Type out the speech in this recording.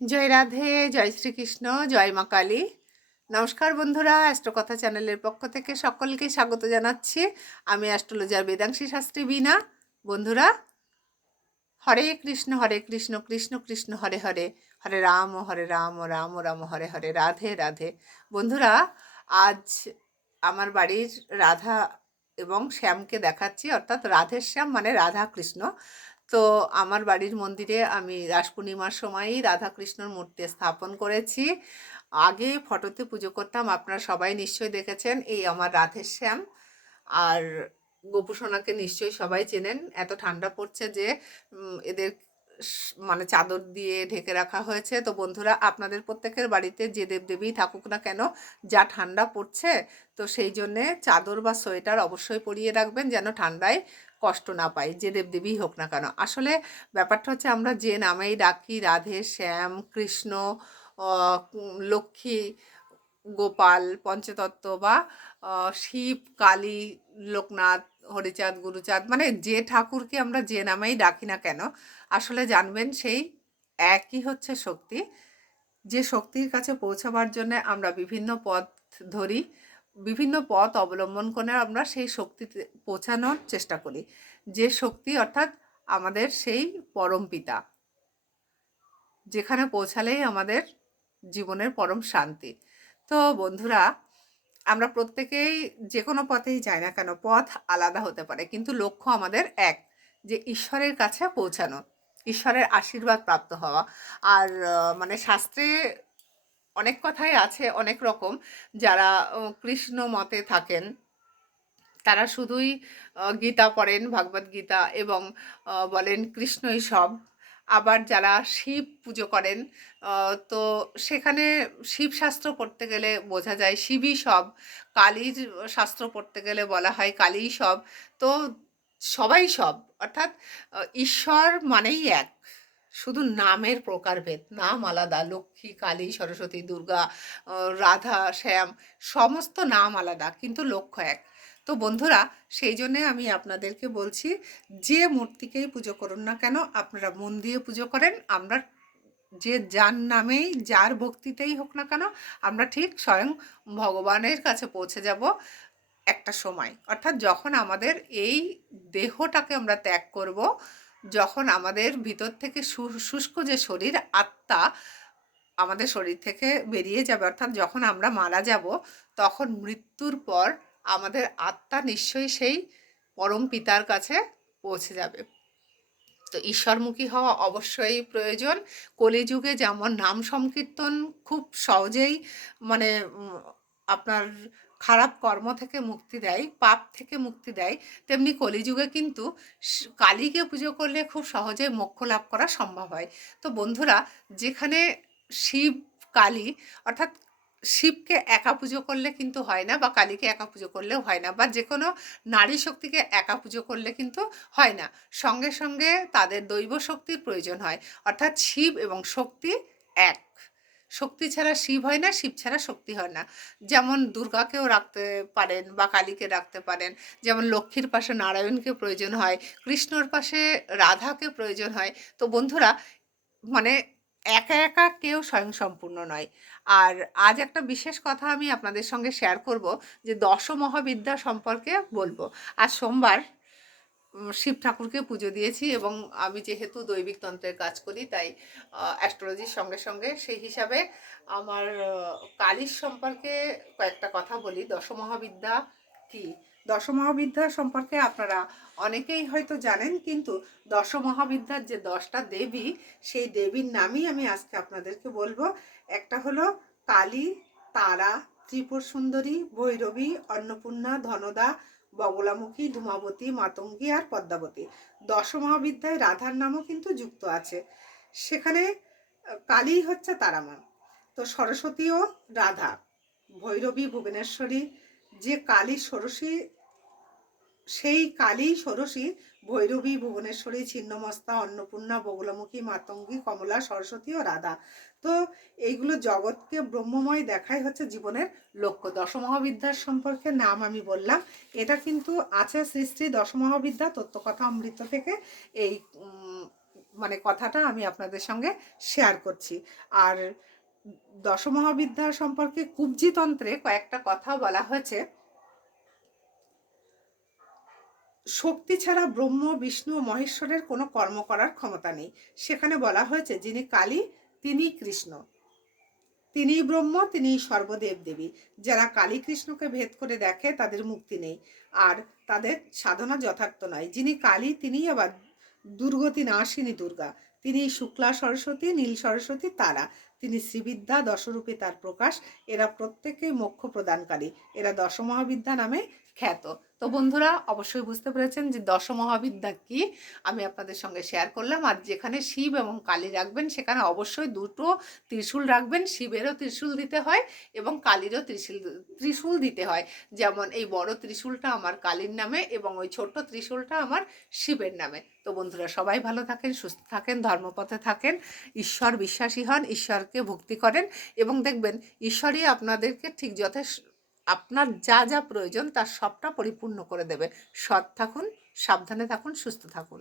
জয় রাধে, জয় শ্রীকৃষ্ণ, জয় মা কালী। নমস্কার বন্ধুরা, অ্যাস্ট্রোকথা চ্যানেলের পক্ষ থেকে সকলকে স্বাগত জানাচ্ছি। আমি অ্যাস্ট্রোলজার বেদাংশী শাস্ত্রী বিনা বন্ধুরা, হরে কৃষ্ণ হরে কৃষ্ণ কৃষ্ণ কৃষ্ণ, হরে হরে। হরে রাম হরে রাম রাম রাম, হরে হরে, রাধে রাধে। বন্ধুরা, আজ আমার বাড়ির রাধা এবং শ্যামকে দেখাচ্ছি, অর্থাৎ রাধের শ্যাম মানে রাধা কৃষ্ণ। তো আমার বাড়ির মন্দিরে আমি রাস পূর্ণিমার সময়ই রাধাকৃষ্ণর মূর্তি স্থাপন করেছি। আগে ফটোতে পুজো করতাম, আপনারা সবাই নিশ্চয়ই দেখেছেন এই আমার রাধের শ্যাম। আর গোপুসোনাকে নিশ্চয়ই সবাই চেনেন। এত ঠান্ডা পড়ছে যে এদের মানে চাদর দিয়ে ঢেকে রাখা হয়েছে। তো বন্ধুরা, আপনাদের প্রত্যেকের বাড়িতে যে দেবদেবী থাকুক না কেন, যা ঠান্ডা পড়ছে, তো সেই জন্যে চাদর বা সোয়েটার অবশ্যই পরিয়ে রাখবেন যেন ঠান্ডায় কষ্ট না পাই, যে দেবদেবী হোক না কেন। আসলে ব্যাপারটা হচ্ছে আমরা যে নামেই ডাকি, রাধে, শ্যাম, কৃষ্ণ লক্ষ্মী, গোপাল, পঞ্চতত্ত্ব বা শিব, কালী, লোকনাথ, হরিচাঁদ, গুরুচাঁদ মানে যে ঠাকুরকে আমরা যে নামেই ডাকি না কেন, আসলে জানবেন সেই একই হচ্ছে শক্তি। যে শক্তির কাছে পৌঁছাবার জন্য আমরা বিভিন্ন পথ ধরি বিভিন্ন পথ অবলম্বন করে আমরা সেই শক্তিতে পৌঁছানোর চেষ্টা করি। যে শক্তি অর্থাৎ আমাদের সেই পরম পিতা, যেখানে পৌঁছালেই আমাদের জীবনের পরম শান্তি। তো বন্ধুরা, আমরা প্রত্যেকেই যে কোনো পথেই যাই না কেন, পথ আলাদা হতে পারে, কিন্তু লক্ষ্য আমাদের এক, যে ঈশ্বরের কাছে পৌঁছানো, ঈশ্বরের আশীর্বাদ প্রাপ্ত হওয়া। আর মানে শাস্ত্রে অনেক কথাই আছে, অনেক রকম। যারা কৃষ্ণ মতে থাকেন, তারা শুধুই গীতা পড়েন ভগবদ গীতা এবং বলেন কৃষ্ণই সব। আবার যারা শিব পুজো করেন তো সেখানে শিব শাস্ত্র পড়তে গেলে বোঝা যায় শিবই সব। কালীর শাস্ত্র পড়তে গেলে বলা হয় কালীই সব। তো সবাই সব, অর্থাৎ ঈশ্বর মানেই এক। শুধু নামের প্রকারভেদ, নাম আলাদা, লক্ষ্মী, কালী, সরস্বতী, দুর্গা রাধা, শ্যাম, সমস্ত নাম আলাদা, কিন্তু লক্ষ্য এক। তো বন্ধুরা, সেই জন্যে আমি আপনাদেরকে বলছি, যে মূর্তিকেই পুজো করুন না কেন, আপনারা মন দিয়ে পুজো করেন, আমরা যে যার নামেই, যার ভক্তিতেই হোক না কেন, আমরা ঠিক স্বয়ং ভগবানের কাছে পৌঁছে যাব একটা সময়। অর্থাৎ যখন আমাদের এই দেহটাকে আমরা ত্যাগ করব যখন আমাদের ভিতর থেকে শুষ্ক যে শরীর, আত্মা আমাদের শরীর থেকে বেরিয়ে যাবে, অর্থাৎ যখন আমরা মারা যাব, তখন মৃত্যুর পর আমাদের আত্মা নিশ্চয়ই সেই পরম পিতার কাছে পৌঁছে যাবে। তো ঈশ্বরমুখী হওয়া অবশ্যই প্রয়োজন। কলিযুগে যেমন নাম সংকীর্তন খুব সহজেই মানে আপনার খারাপ কর্ম থেকে মুক্তি দেয়, পাপ থেকে মুক্তি দেয়, তেমনি কলিযুগে কিন্তু কালীকে পুজো করলে খুব সহজে মোক্ষ লাভ করা সম্ভব হয়। তো বন্ধুরা, যেখানে শিব, কালী, অর্থাৎ শিবকে একা পুজো করলে কিন্তু হয় না বা কালীকে একা পুজো করলেও হয় না বা যে কোনো নারী শক্তিকে একা পুজো করলে কিন্তু হয় না। সঙ্গে সঙ্গে তাদের দৈব শক্তির প্রয়োজন হয়। অর্থাৎ শিব এবং শক্তি এক। শক্তি ছাড়া শিব হয় না, শিব ছাড়া শক্তি হয় না। যেমন দুর্গাকেও রাখতে পারেন বা কালীকে রাখতে পারেন। যেমন লক্ষ্মীর পাশে নারায়ণকে প্রয়োজন হয়, কৃষ্ণর পাশে রাধাকে প্রয়োজন হয়। তো বন্ধুরা মানে একা একা কেউ স্বয়ংসম্পূর্ণ নয়। আর আজ একটা বিশেষ কথা আমি আপনাদের সঙ্গে শেয়ার করব, যে দশ মহাবিদ্যা সম্পর্কে বলব। আজ সোমবার শিব ঠাকুরকে পুজো দিয়েছি এবং আমি যেহেতু দৈবিক তন্ত্রের কাজ করি, তাই অ্যাস্ট্রোলজির সঙ্গে সঙ্গে সেই হিসাবে আমার কালীর সম্পর্কে কয়েকটা কথা বলি। দশমহাবিদ্যা কি? দশমহাবিদ্যা সম্পর্কে আপনারা অনেকেই হয়তো জানেন, কিন্তু দশমহাবিদ্যার যে দশটা দেবী, সেই দেবীর নামই আমি আজকে আপনাদেরকে বলব। একটা হলো কালী, তারা ত্রিপুর সুন্দরী ভৈরবী, অন্নপূর্ণা, ধনদা বগলামুখী ধূমাবতী, মাতঙ্গী আর পদ্মাবতী। দশমহাবিদ্যায় রাধার নামও কিন্তু যুক্ত আছে। সেখানে কালী হচ্ছে তারামা। তো সরস্বতী ও রাধা। ভৈরবী, ভুবনেশ্বরী, যে কালী ষোড়শী, সেই কালী ষোড়শী ভৈরবী, ভুবনেশ্বরী, ছিন্নমস্তা, অন্নপূর্ণা, বগুলামুখী, মাতঙ্গী, কমলা, সরস্বতী ও রাধা। তো এইগুলো জগৎকে ব্রহ্মময় দেখাই হচ্ছে জীবনের লক্ষ্য। দশমহাবিদ্যার সম্পর্কে নাম আমি বললাম। এটা কিন্তু আছে শ্রী দশমহাবিদ্যা তত্ত্বকথা অমৃত থেকে এই মানে কথাটা আমি আপনাদের সঙ্গে শেয়ার করছি। আর দশমহাবিদ্যা সম্পর্কে কুব্জিতন্ত্রে কয়েকটা কথা বলা হয়েছে। শক্তি ছাড়া ব্রহ্ম, বিষ্ণু মহেশ্বরের কোনো কর্ম করার ক্ষমতা নেই। সেখানে বলা হয়েছে, যিনি কালী তিনি কৃষ্ণ। তিনিই ব্রহ্ম, তিনিই সর্বদেব দেবী। যারা কালী কৃষ্ণকে ভেদ করে দেখে, তাদের মুক্তি নেই। আর তাদের সাধনা যথার্থ নয়। যিনি কালী, তিনিই আবার দুর্গতি নাশিনী দুর্গা। তিনি শুক্লা সরস্বতী, নীল সরস্বতী, তারা। তিনি শ্রীবিদ্যা, দশরূপে তার প্রকাশ। এরা প্রত্যেকেই মোক্ষ প্রদানকারী। এরা দশমহাবিদ্যা নামে খ্যাত। তো বন্ধুরা, অবশ্যই বুঝতে পেরেছেন যে দশমহাবিদ্যা কি আমি আপনাদের সঙ্গে শেয়ার করলাম। আর যেখানে শিব এবং কালী রাখবেন, সেখানে অবশ্যই দুটো ত্রিশূল রাখবেন। শিবেরও ত্রিশূল দিতে হয় এবং কালীরও ত্রিশূল ত্রিশূল দিতে হয়। যেমন এই বড় ত্রিশূলটা আমার কালীর নামে এবং ওই ছোট্ট ত্রিশূলটা আমার শিবের নামে। তো বন্ধুরা, সবাই ভালো থাকেন, সুস্থ থাকেন, ধর্মপথে থাকেন, ঈশ্বর বিশ্বাসী হন, ঈশ্বরকে ভক্তি করেন এবং দেখবেন ঈশ্বরই আপনাদেরকে ঠিক যথেষ্ট আপনার যা যা প্রয়োজন তার সবটা পরিপূর্ণ করে দেবে। সৎ থাকুন, সাবধানে থাকুন, সুস্থ থাকুন।